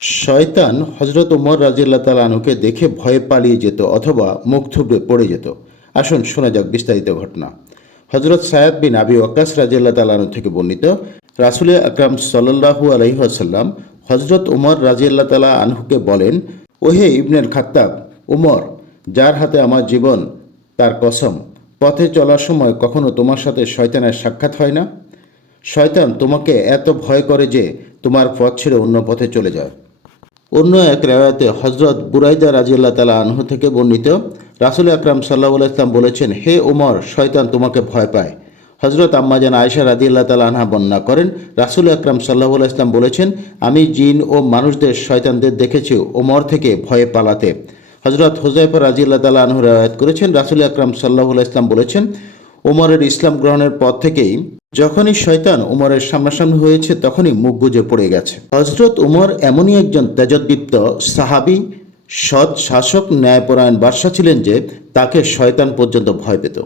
শয়তান হজরত উমর রাজিয়াল্লাহ তাআলা আনহুকে দেখে ভয়ে পালিয়ে যেত অথবা মুখ থুবড়ে পড়ে যেত। আসুন শোনা যাক বিস্তারিত ঘটনা। হজরত সায়াদ বিন আবি ওয়াক্কাস রাজিয়াল্লাহ তাআলা আনহু থেকে বর্ণিত, রাসূল আকরাম সাল্লাল্লাহু আলাইহি ওয়াসাল্লাম হজরত উমর রাজিয়াল্লাহ তাআলা আনহুকে বলেন, ওহে ইবনুল খাত্তাব, উমর, যার হাতে আমার জীবন তার কসম, পথে চলার সময় কখনো তোমার সাথে শয়তানের সাক্ষাৎ হয় না? শয়তান তোমাকে এত ভয় করে যে তোমার পথ ছেড়ে অন্য পথে চলে যায়। অন্য এক রেওয়ায়তে হজরত বুরাইদা রাজিয়াল্লাহ তাআলা আনহু থেকে বর্ণিত, রাসূল আকরাম সাল্লাল্লাহু আলাইহি ওয়াসাল্লাম বলেছেন, হে ওমর, শয়তান তোমাকে ভয় পায়। হজরত আম্মাজান আয়েশা রাদিয়াল্লাহু তাআলা আনহা বর্ণনা করেন, রাসূল আকরাম সাল্লাল্লাহু আলাইহি ওয়াসাল্লাম বলেছেন, আমি জিন ও মানুষদের শয়তানদের দেখেছি ওমর থেকে ভয়ে পালাতে। হজরত হুযায়ফা রাদিয়াল্লাহু তাআলা আনহু রিওয়ায়াত করেছেন, রাসূল আকরাম সাল্লাল্লাহু আলাইহি ওয়াসাল্লাম বলেছেন, ওমরের ইসলাম গ্রহণের পর থেকেই যখনই শয়তান উমরের সামনাসামনি হয়েছে তখনই মুখ গুজে পড়ে গেছে। হজরত উমর এমনই একজন তেজোদ্দীপ্ত সাহাবী, সৎ শাসক, ন্যায়পরায়ণ বাদশা ছিলেন যে তাকে শয়তান পর্যন্ত ভয় পেত।